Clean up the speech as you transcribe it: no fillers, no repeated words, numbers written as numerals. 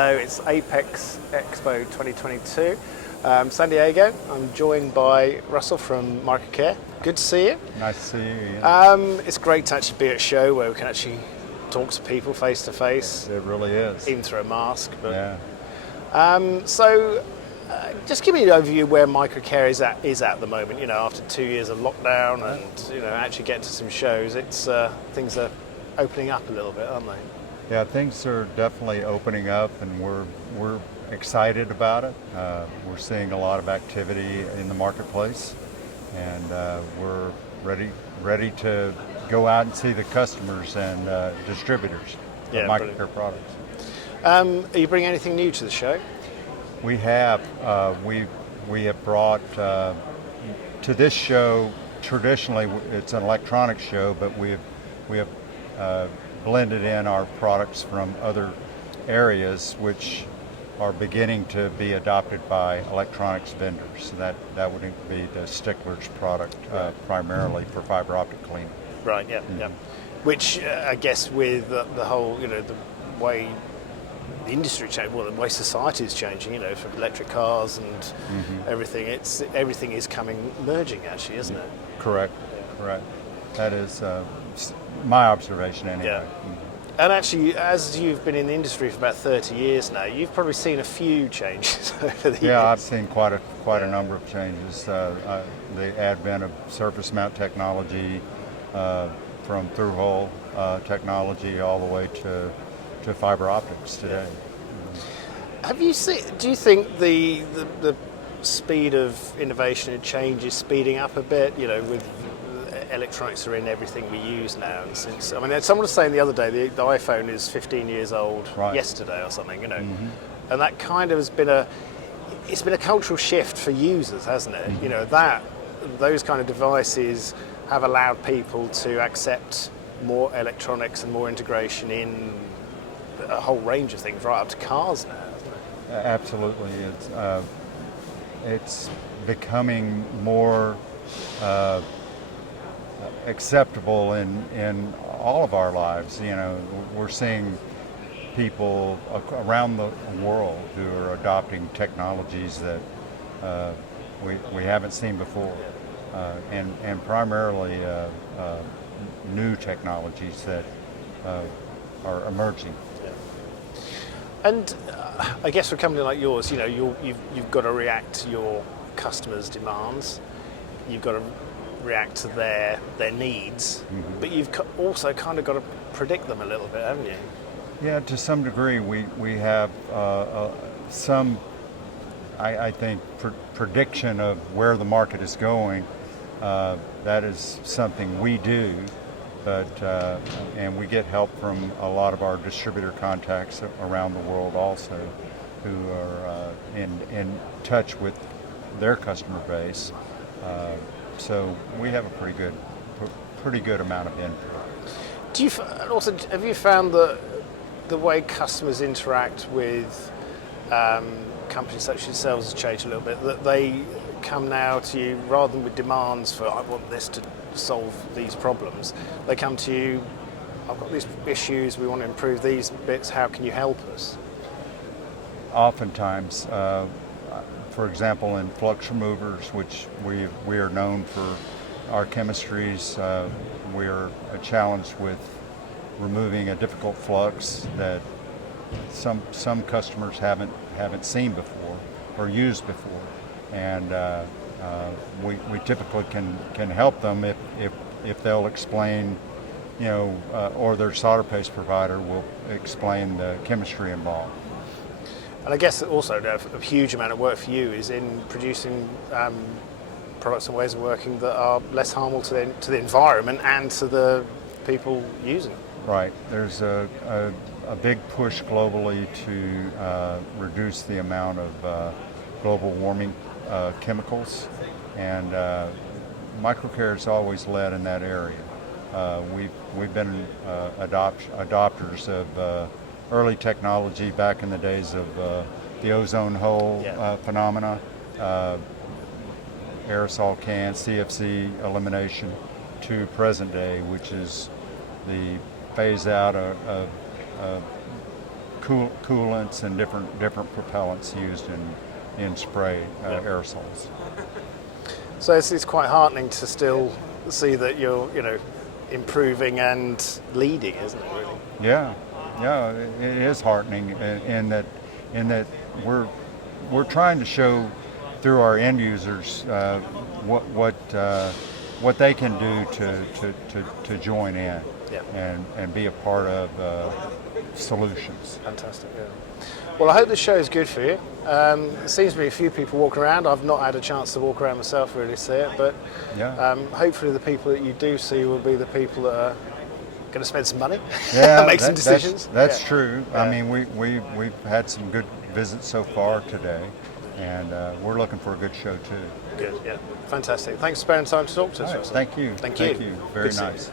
Hello, it's Apex Expo 2022. San Diego. I'm joined by Russell from Microcare. Good to see you. Nice to see you, Iain. It's great to actually be at a show where we can actually talk to people face to face. It really is. Even through a mask. But, yeah. Just give me an overview where Microcare is at the moment. You know, after 2 years of lockdown and actually getting to some shows, it's things are opening up a little bit, aren't they? Yeah, things are definitely opening up, and we're excited about it. We're seeing a lot of activity in the marketplace, and we're ready to go out and see the customers and distributors of Microcare products. Are you bringing anything new to the show? We have. We have brought to this show. Traditionally, it's an electronics show, but we have blended in our products from other areas, which are beginning to be adopted by electronics vendors. So that would be the Stickler's product, primarily for fiber optic cleaning. Right. Yeah. Mm-hmm. Yeah. Which I guess with the whole, the way the industry changed, the way society is changing, for electric cars and everything, everything is merging actually, isn't it? Correct. Yeah. Correct. That is my observation anyway. Yeah. And actually, as you've been in the industry for about 30 years now, you've probably seen a few changes over the years. Yeah, I've seen quite a number of changes. The advent of surface mount technology, from through-hole technology all the way to fiber optics today. Do you think the speed of innovation and change is speeding up a bit? With electronics are in everything we use now, and someone was saying the other day the iPhone is 15 years old yesterday or something, and that kind of has been a cultural shift for users, hasn't it? That those kind of devices have allowed people to accept more electronics and more integration in a whole range of things, right up to cars now, isn't it? Absolutely, it's becoming more acceptable in all of our lives. We're seeing people around the world who are adopting technologies that we haven't seen before, and primarily new technologies that are emerging. And I guess for a company like yours, you've got to react to your customers' demands. You've got to react to their needs, but you've also kind of got to predict them a little bit, haven't you? Yeah, to some degree, we have some, I think, prediction of where the market is going. That is something we do, but and we get help from a lot of our distributor contacts around the world also, who are in touch with their customer base. So we have a pretty good amount of input. Have you found that the way customers interact with companies such as yourselves has changed a little bit? That they come now to you rather than with demands for I want this to solve these problems. They come to you. I've got these issues. We want to improve these bits. How can you help us? Oftentimes. For example, in flux removers, which we are known for our chemistries, we are challenged with removing a difficult flux that some customers haven't seen before or used before, and we typically can help them if they'll explain, or their solder paste provider will explain the chemistry involved. And I guess also a huge amount of work for you is in producing products and ways of working that are less harmful to the environment and to the people using them. Right. There's a big push globally to reduce the amount of global warming chemicals, and Microcare has always led in that area. We've been adopters of early technology back in the days of the ozone hole phenomena, aerosol can, CFC elimination, to present day, which is the phase out of coolants and different propellants used in spray aerosols. So it's quite heartening to still see that you're, improving and leading, isn't it? Really? Yeah, it is heartening in that we're trying to show through our end users what they can do to join in and be a part of solutions. Fantastic. Yeah. Well, I hope this show is good for you. There seems to be a few people walking around. I've not had a chance to walk around myself, really see it, but hopefully the people that you do see will be the people that are going to spend some money, make some decisions. That's true. Yeah. I mean, we've had some good visits so far today, and we're looking for a good show too. Good. Yeah. Fantastic. Thanks for spending time to talk to us. Thank you. Thank you. Very Good nice.